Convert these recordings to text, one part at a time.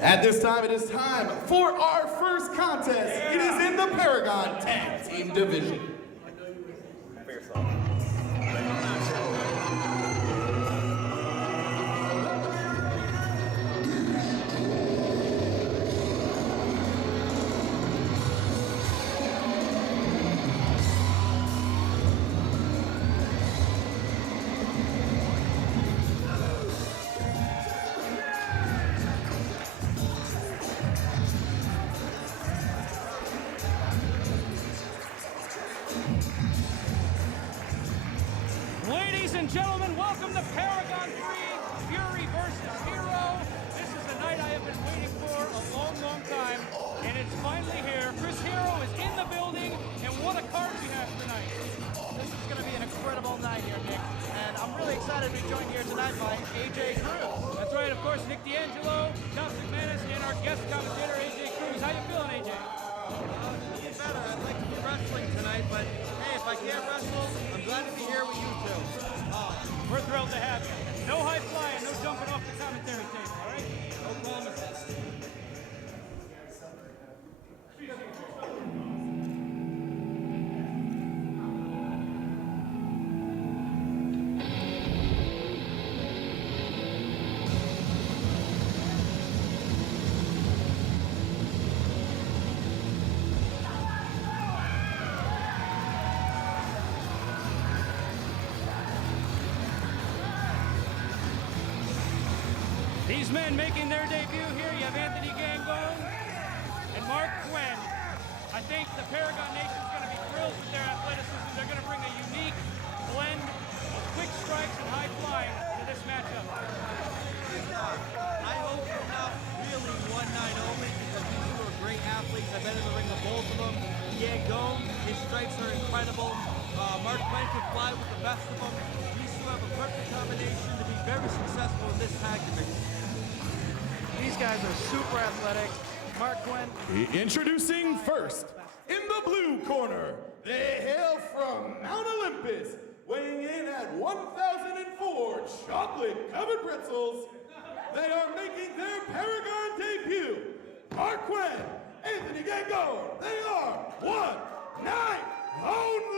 At this time, it is time for our first contest. It is in the Paragon Tag Team Division. Ladies and gentlemen, welcome to Paragon 3, Fury versus Hero. This is a night I have been waiting for a long, long time, and it's finally here. Chris Hero is in the building, and what a card we have tonight. This is going to be an incredible night here, Nick, and I'm really excited to be joined here tonight by AJ Cruz. That's right, of course, Nick D'Angelo, Tom McManus, and our guest commentator, AJ Cruz. How you feeling, AJ? Better. I'd like to be wrestling tonight, but hey, if I can't wrestle, I'm glad to be here with you two. We're thrilled to have you. No high flying, no jumping off the commentary table, all right? No promises. These men making their debut here, you have Anthony Gangone and Mark Quinn. I think the Paragon Nation is going to be thrilled with their athleticism. They're going to bring a unique blend of quick strikes and high flying to this matchup. I hope it's not really one night only because these two are great athletes. I've been in the ring with both of them. Gangone, his strikes are incredible. Mark Quinn can fly with the best of them. These two have a perfect combination to be very successful in this tag division. These guys are super athletic. Mark Quinn. Introducing first, in the blue corner, they hail from Mount Olympus, weighing in at 1,004 chocolate-covered pretzels. They are making their Paragon debut. Mark Quinn, Anthony Gangone, they are one night only.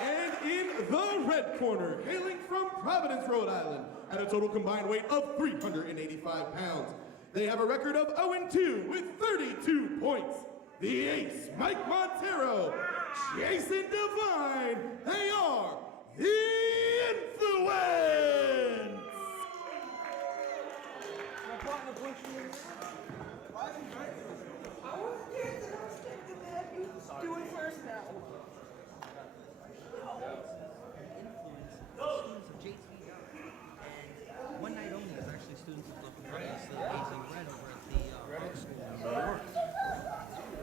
And in the red corner, hailing from Providence, Rhode Island, at a total combined weight of 385 pounds, they have a record of 0-2 with 32 points. The ace, Mike Montero, Jason Devine, they are the Influence! Do it first now. Students of JT and one night only is actually students of the Amazing Red over at the art school in New York.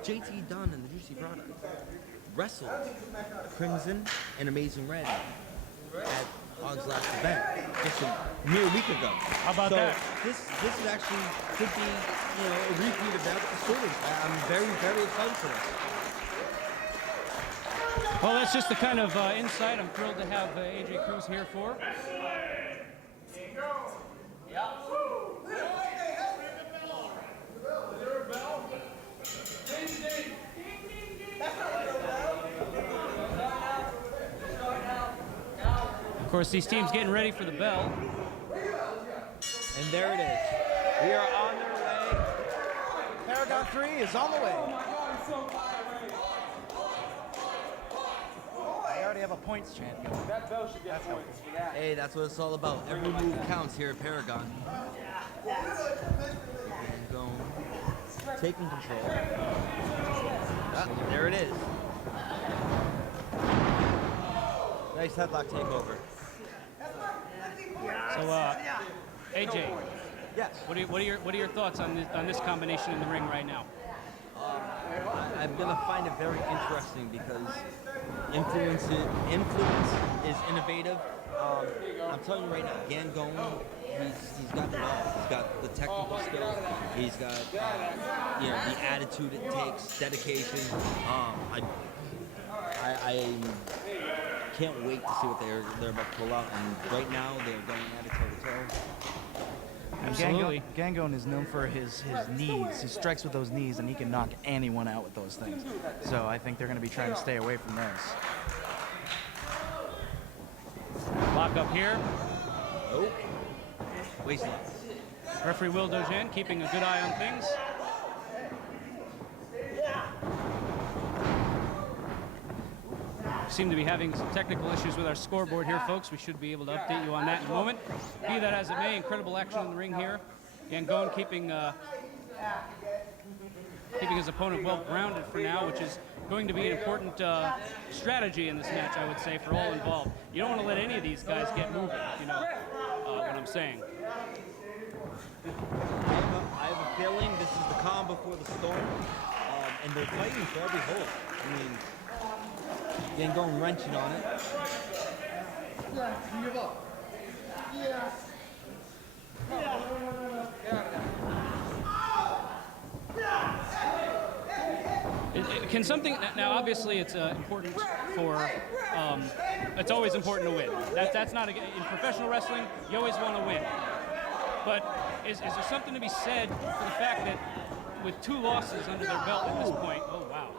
JT Dunn and the Juicy Brother wrestled Crimson and Amazing Red at Hog's last event just a mere week ago. How about that? This is actually could be a repeat event with the students. I'm very, very excited for this. Well, that's just the kind of insight I'm thrilled to have AJ Cruz here for. Of course, these teams getting ready for the bell. And there it is. We are on their way. Paragon 3 is on the way. I already have a points chant going. That bell should get points for that. Hey, that's what it's all about. Every move counts here at Paragon. And going, taking control. Ah, there it is. Nice headlock takeover. So, AJ, Yes. what are your thoughts on this combination in the ring right now? I'm gonna find it very interesting because influence is innovative. I'm telling you right now, Gangone, he's got it all. He's got the technical skills. He's got the attitude it takes, dedication. I'm can't wait to see what they're about to pull out. And right now, they're going at it toe-to-toe. Absolutely. Gangone is known for his knees. He strikes with those knees, and he can knock anyone out with those things. So I think they're going to be trying to stay away from those. Lock up here. Oh, wasting. Referee Will Dojan keeping a good eye on things. Seem to be having some technical issues with our scoreboard here, folks. We should be able to update you on that in a moment. Be that as it may, incredible action in the ring here. Gangone keeping his opponent well grounded for now, which is going to be an important strategy in this match, I would say, for all involved. You don't want to let any of these guys get moving, you know what I'm saying. I have a feeling this is the calm before the storm, and they're fighting for every hold. I mean, Gangone wrenching on it. Can something now? Obviously, it's important for. It's always important to win. That's not in professional wrestling. You always want to win. But is there something to be said for the fact that with 2 losses under their belt at this point? Oh wow.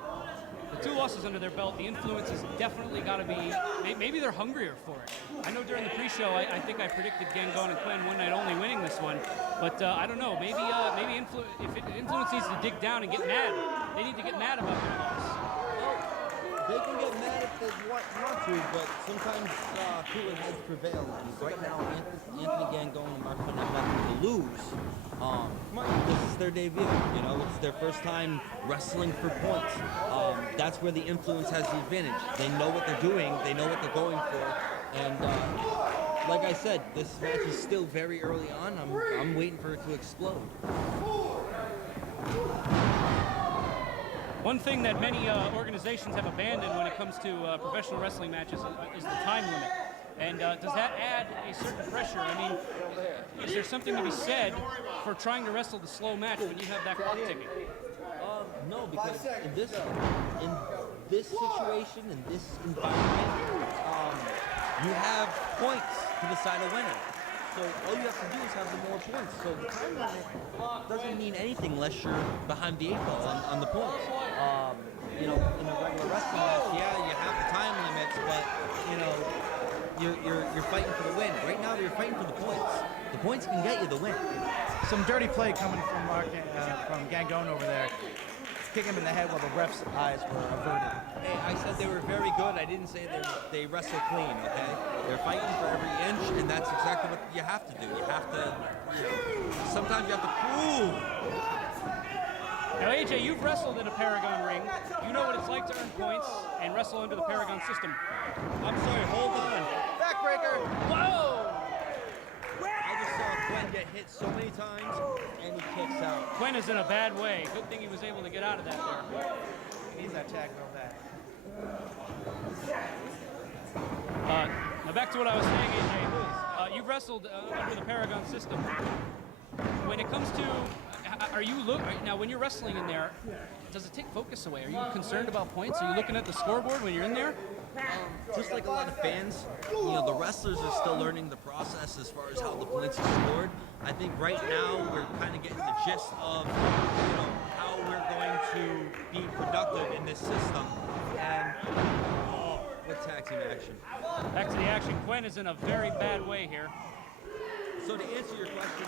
The 2 losses under their belt, the influence has definitely got to be, maybe they're hungrier for it. I know during the pre-show, I think I predicted Gangone and Quinn one night only winning this one, but I don't know, maybe if influence needs to dig down and get mad, they need to get mad about their loss. They can get mad if they want to, but sometimes cooler heads prevail. And right now, Anthony Gangone and Mark Quinn have nothing to lose. This is their debut. You know, it's their first time wrestling for points. That's where the influence has the advantage. They know what they're doing. They know what they're going for. And like I said, this match is still very early on. I'm waiting for it to explode. One thing that many organizations have abandoned when it comes to professional wrestling matches is the time limit. And does that add a certain pressure? I mean, is there something to be said for trying to wrestle the slow match when you have that clock ticking? No, because in this situation, in this environment, you have points to decide a winner. So all you have to do is have the more points. So the time limit doesn't mean anything unless you're behind the 8 ball on the points. You know, in a regular wrestling match, yeah, you have the time limits, but you know, you're fighting for the win. Right now, you're fighting for the points. The points can get you the win. Some dirty play coming from Gangone over there. Kick him in the head while the ref's eyes were averted. Hey, I said they were very good. I didn't say they wrestle clean, okay? They're fighting for every inch, and that's exactly what you have to do. You have to, sometimes you have to prove. Now, AJ, you've wrestled in a Paragon ring. You know what it's like to earn points and wrestle under the Paragon system. I'm sorry, hold on. Backbreaker! Whoa! I just saw Quinn get hit so many times, and he kicks out. Quinn is in a bad way. Good thing he was able to get out of that there. He needs that tag real bad. Now back to what I was saying, AJ. You've wrestled under the Paragon system. When it comes to, now when you're wrestling in there, does it take focus away? Are you concerned about points? Are you looking at the scoreboard when you're in there? Just like a lot of fans, the wrestlers are still learning the process as far as how the points are scored. I think right now we're kind of getting the gist of, how we're going to be productive in this system. And what tag team action? Back to the action. Quinn is in a very bad way here. So to answer your question,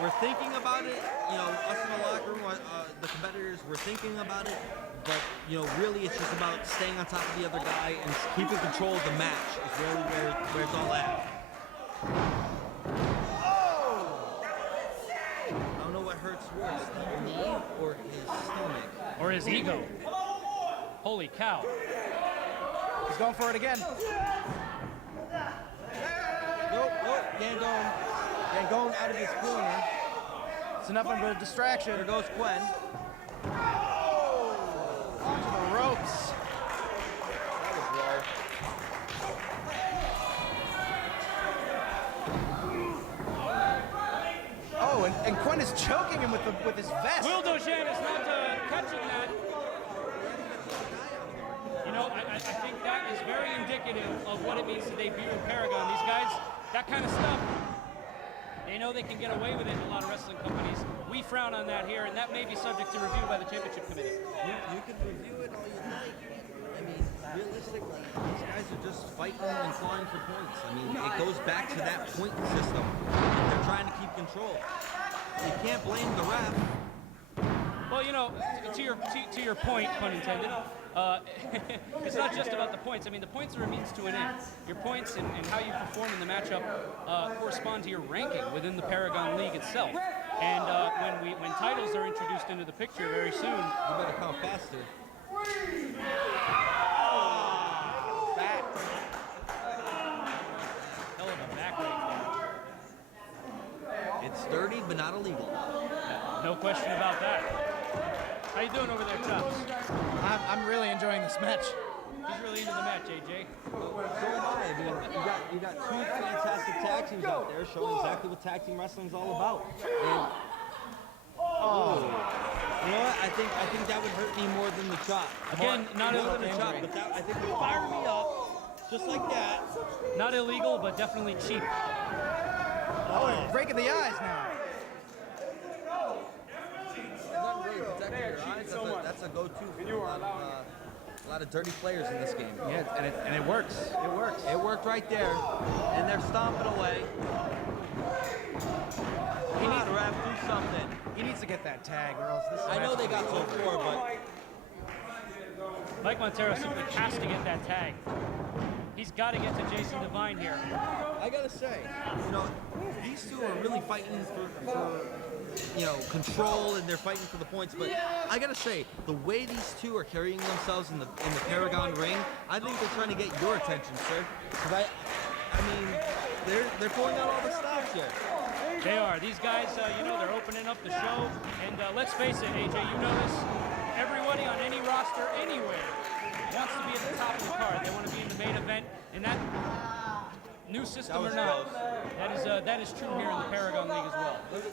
we're thinking about it. Us in the locker room, the competitors, we're thinking about it. But, really it's just about staying on top of the other guy and keeping control of the match is really where it's all at. I don't know what hurts worse, the knee or his stomach. Or his ego. Holy cow. He's going for it again. Nope, Gangone. Gangone out of his corner. It's enough of a distraction. There goes Quinn. Onto the ropes. That was low. Oh, and Quinn is choking him with his vest. Will Dojan is not catching that. I think that is very what it means to debut in Paragon. These guys, that kind of stuff, they know they can get away with it in a lot of wrestling companies. We frown on that here, and that may be subject to review by the championship committee. You can review it all you like. I mean, realistically, these guys are just fighting and clawing for points. I mean, it goes back to that point system. They're trying to keep control. You can't blame the ref. Well, you know, to your point, pun intended, it's not just about the points. I mean, the points are a means to an end. Your points and how you perform in the matchup correspond to your ranking within the Paragon League itself. And when titles are introduced into the picture very soon, You better come faster. back. Hell of a back rake. It's dirty, but not illegal. No question about that. How you doing over there, Chops? I'm really enjoying this match. He's really into the match, AJ. So am I. I mean, you got two fantastic tag teams out there showing exactly what tag team wrestling is all about. And you know what? I think that would hurt me more than the chop. Again, not more than illegal. the chop, but that I think would fire me up just like that. Not illegal, but definitely cheap. Oh, breaking the eyes now. Not really protecting your eyes. That's a go-to for a lot of dirty players in this game. Yeah, and it works. It works. It worked right there, and they're stomping away. Come on, ref, do something. He needs to get that tag, or else this. I know they got so far, but Mike Montero simply has to get that tag. He's got to get to Jason Devine here. I gotta say, you know, these two are really fighting for control, and they're fighting for the points. But I gotta say, the way these two are carrying themselves in the Paragon ring, I think they're trying to get your attention, sir. Because I mean, they're pulling out all the stops here. They are. These guys, they're opening up the show. And let's face it, AJ, you know this. Everybody on any roster anywhere wants to be at the top of the card. They want to be in the main event. And that, new system or not, that is true here in the Paragon League as well. Let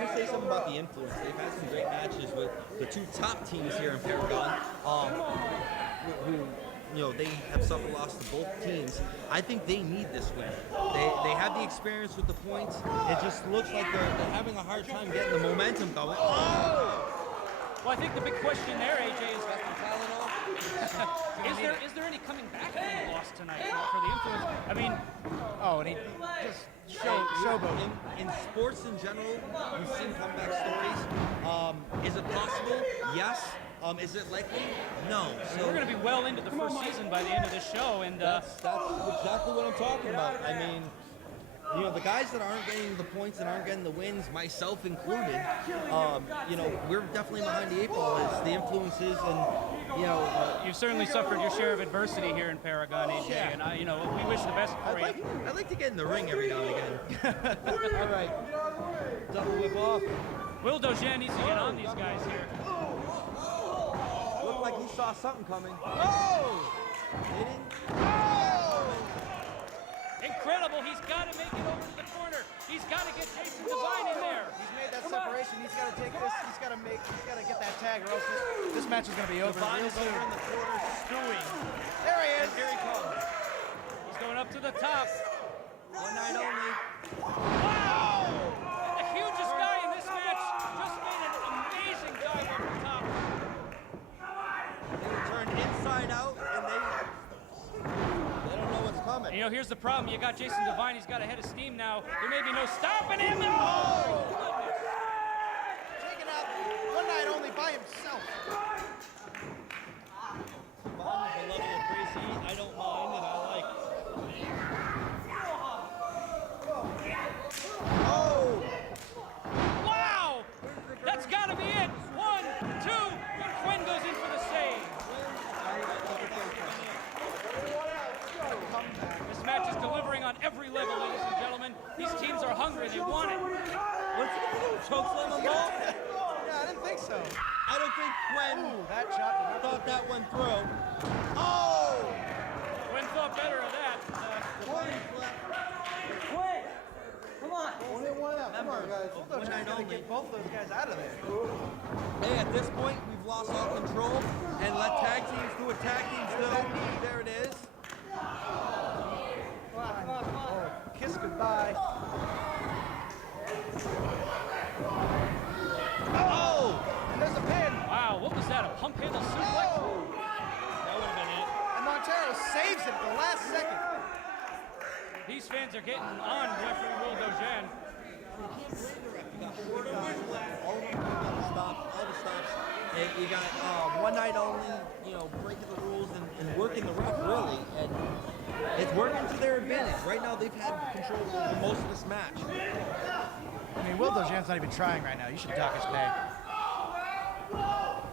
me say something about the influence. They've had some great matches with the two top teams here in Paragon, who they have suffered loss to both teams. I think they need this win. They have the experience with the points. It just looks like they're having a hard time getting the momentum going. Oh! Well, I think the big question there, AJ, is there any coming back from the loss tonight for the influence? I mean, and he just showboat. In sports in general, we've seen comeback stories. Is it possible? Yes. Is it likely? No. so we're going to be well into the first season by the end of this show, and that's exactly what I'm talking about. I mean, the guys that aren't getting the points and aren't getting the wins, myself included, we're definitely behind the eight ball as the influences and, you've certainly suffered your share of adversity here in Paragon, AJ, and we wish the best for you. I'd like to get in the ring every now and again. All right. Double whip off. Will Dojan needs to get on these guys here. Looked like he saw something coming. Oh! Did he? Oh! Incredible. He's got to make it over to the corner. He's got to get Jason Devine in there. He's made that separation. He's got to take this. He's got to get that tag, or else this match is going to be over Devine real is over soon. in the corner, stewing. There he is. And here he comes. He's going up to the top. One night only. Wow! The hugest guy in this match just made an amazing dive over the top. They were turned inside out, and they don't know what's coming. And, here's the problem. You got Jason Devine. He's got a head of steam now. There may be no stopping him. Oh! Taken out one night only by himself. Devine is a level of crazy I don't mind, and I like. Oh! Wow! That's got to be it. 1, 2, and Quinn goes in for the save. This match is delivering on every level, ladies and gentlemen. These teams are hungry. They want it. What's he gonna do? Chokeslam him off? Yeah, I didn't think so. I don't think Quinn That shot. thought that went through. Oh! Quinn thought better of that. One night only. Get both those guys out of there. Hey, at this point, we've lost all control and let tag teams do what tag teams do. There it is. pump handle suplex. That would have been it. And Montero saves it at the last second. These fans are getting on referee Will Dojan. You got 4 guys left. All of them got the stops, all the stops. And you got one night only, you know, breaking the rules and working the ref really. And it's working to their advantage. Right now they've had control over most of this match. I mean, Will Dojan's not even trying right now. You should dock his pay. Oh!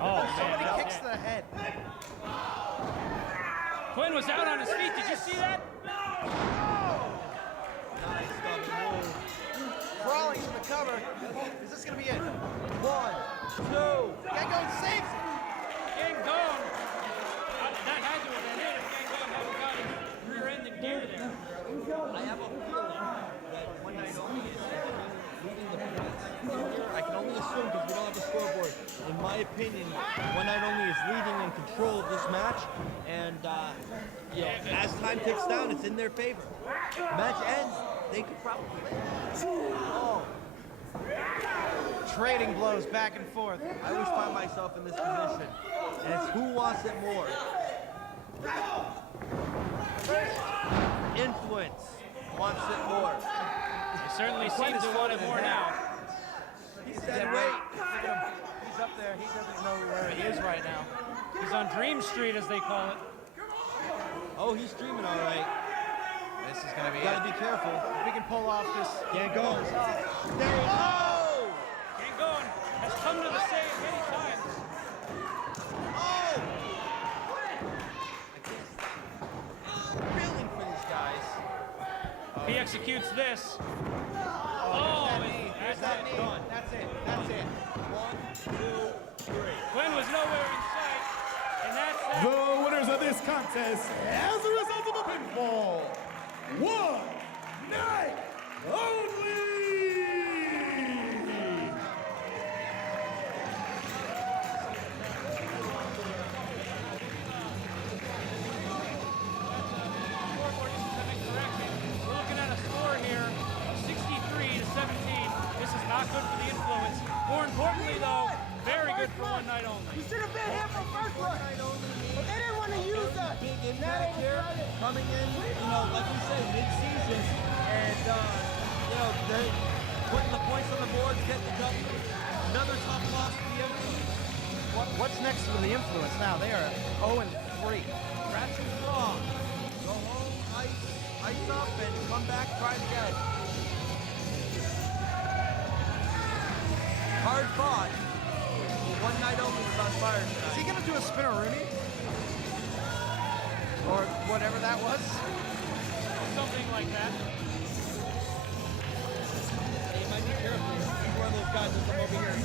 Oh, Somebody man. kicks the head. Quinn was out on his feet. Did you see that? Nice double move. Crawling to the cover. Is this going to be it? 1, 2. Gangon saves it. Gangon. That had to have been it if Gangon hadn't got his rear end in gear there. I have a feeling that one night only is leading the points. I can only assume because we don't have a scoreboard. In my opinion, one night only is leading in control of this match, and you know, as time ticks down, it's in their favor. Match ends, they could probably win. Oh, Trading blows back and forth. I always find myself in this position, and it's who wants it more. Influence wants it more. He certainly seems to want it more now. He said, wait. He's up there. He doesn't know where he is right now. He's on Dream Street, as they call it. Oh, he's streaming all right. This is going to be You gotta it. be careful. If we can pull off this. Can't go. There you go. Gangon has come to the save many times. Oh! I can't stop. I'm feeling for these guys. He executes this. Oh, that's that it. knee. That's it. That's it. 1, 2, 3. Quinn was nowhere in sight, and that's that. The winners of this contest, as a result of a pinfall, one night only. Scoreboard, this is an incorrection. We're looking at a score here of 63 to 17. This is not good for the Influence. More importantly, though, very good for one night only. We should have been here from first one. But they didn't want to use us. Big impact here, coming in, you know, like we said, mid-season, and, you know, they're putting the points on the board, getting the W. Another tough loss for the Influence. What's next for the Influence now? They are 0-3. Scratch and claw. Go home, ice up, and come back, try again. Hard fought. But one night only was on fire Is tonight. he going to do a spinneroonie? Or whatever that was? Something like that. He might be careful. He's one of those guys that come over here and